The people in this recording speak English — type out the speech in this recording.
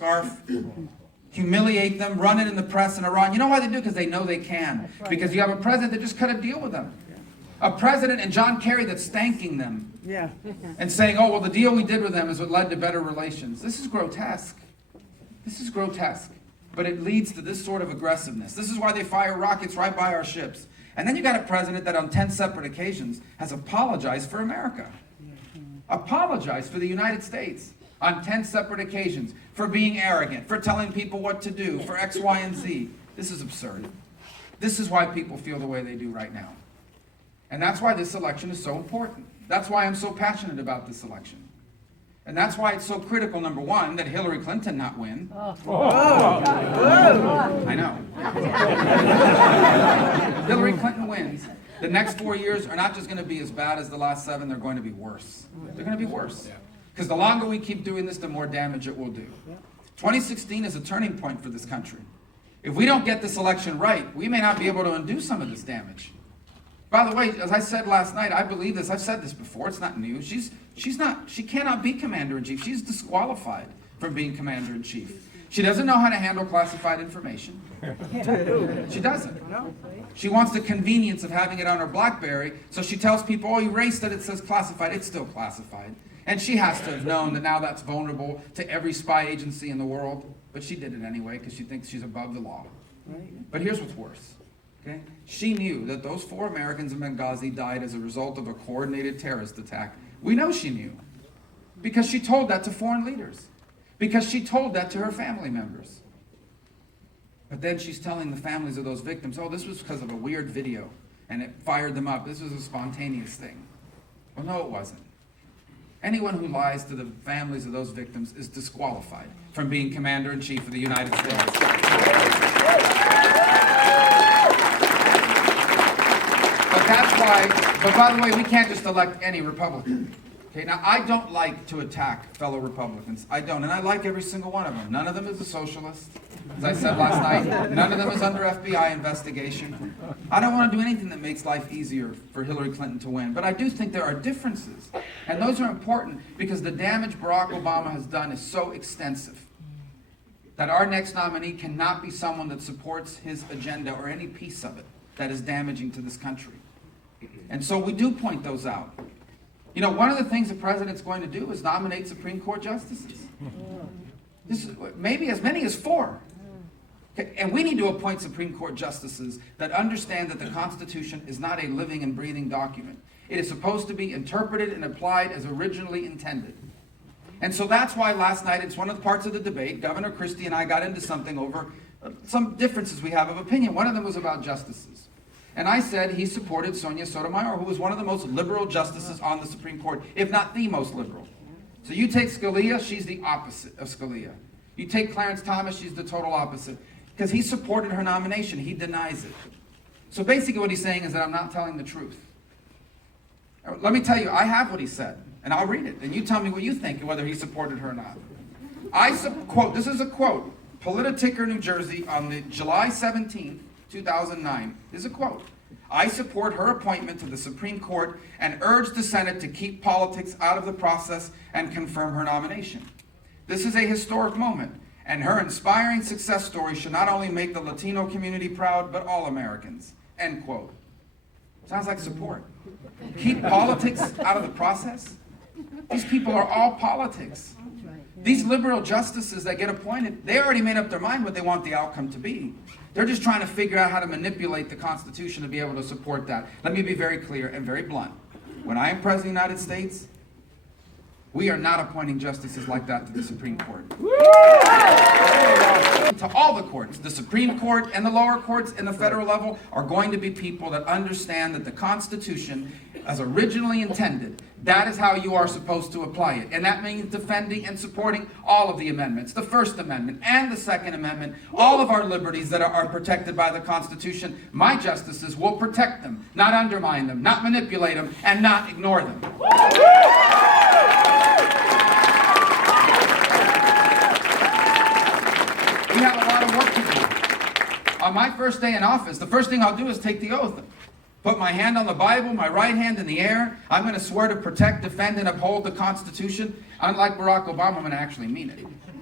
scarf, humiliate them, run it in the press in Iran. You know why they do? Because they know they can. Because you have a president that just cut a deal with them. A president and John Kerry that's thanking them. Yeah. And saying, oh, well, the deal we did with them is what led to better relations. This is grotesque. This is grotesque. But it leads to this sort of aggressiveness. This is why they fire rockets right by our ships. And then you got a president that on 10 separate occasions has apologized for America. Apologized for the United States on 10 separate occasions for being arrogant, for telling people what to do, for X, Y, and Z. This is absurd. This is why people feel the way they do right now. And that's why this election is so important. That's why I'm so passionate about this election. And that's why it's so critical, number one, that Hillary Clinton not win. I know. Hillary Clinton wins. The next 4 years are not just going to be as bad as the last 7, they're going to be worse. They're going to be worse. Because the longer we keep doing this, the more damage it will do. 2016 is a turning point for this country. If we don't get this election right, we may not be able to undo some of this damage. By the way, as I said last night, I believe this. I've said this before. It's not new. She cannot be commander-in-chief. She's disqualified from being commander-in-chief. She doesn't know how to handle classified information. She doesn't. She wants the convenience of having it on her BlackBerry, so she tells people, oh, erase that it says classified. It's still classified. And she has to have known that now that's vulnerable to every spy agency in the world. But she did it anyway because she thinks she's above the law. But here's what's worse. Okay? She knew that those 4 Americans in Benghazi died as a result of a coordinated terrorist attack. We know she knew because she told that to foreign leaders, because she told that to her family members. But then she's telling the families of those victims, oh, this was because of a weird video and it fired them up. This was a spontaneous thing. Well, no, it wasn't. Anyone who lies to the families of those victims is disqualified from being commander-in-chief of the United States. But by the way, we can't just elect any Republican. Okay, now I don't like to attack fellow Republicans. I don't, and I like every single one of them. None of them is a socialist. As I said last night, none of them is under FBI investigation. I don't want to do anything that makes life easier for Hillary Clinton to win. But I do think there are differences. And those are important because the damage Barack Obama has done is so extensive that our next nominee cannot be someone that supports his agenda or any piece of it that is damaging to this country. And so we do point those out. You know, one of the things the president's going to do is nominate Supreme Court justices. This is maybe as many as 4. Okay, and we need to appoint Supreme Court justices that understand that the Constitution is not a living and breathing document. It is supposed to be interpreted and applied as originally intended. And so that's why last night, it's one of the parts of the debate, Governor Christie and I got into something over some differences we have of opinion. One of them was about justices. And I said he supported Sonia Sotomayor, who was one of the most liberal justices on the Supreme Court, if not the most liberal. So you take Scalia, she's the opposite of Scalia. You take Clarence Thomas, she's the total opposite. Because he supported her nomination, he denies it. So basically what he's saying is that I'm not telling the truth. Let me tell you, I have what he said, and I'll read it, and you tell me what you think and whether he supported her or not. Quote, this is a quote, Politicker, New Jersey, on the July 17th, 2009, is a quote. I support her appointment to the Supreme Court and urge the Senate to keep politics out of the process and confirm her nomination. This is a historic moment, and her inspiring success story should not only make the Latino community proud, but all Americans. End quote. Sounds like support. Keep politics out of the process? These people are all politics. These liberal justices that get appointed, they already made up their mind what they want the outcome to be. They're just trying to figure out how to manipulate the Constitution to be able to support that. Let me be very clear and very blunt. When I am President of the United States, we are not appointing justices like that to the Supreme Court. To all the courts, the Supreme Court and the lower courts and the federal level are going to be people that understand that the Constitution, as originally intended, that is how you are supposed to apply it. And that means defending and supporting all of the amendments, the First Amendment and the Second Amendment, all of our liberties that are protected by the Constitution. My justices will protect them, not undermine them, not manipulate them, and not ignore them. We have a lot of work to do. On my first day in office, the first thing I'll do is take the oath. Put my hand on the Bible, my right hand in the air. I'm going to swear to protect, defend, and uphold the Constitution. Unlike Barack Obama, I'm going to actually mean it.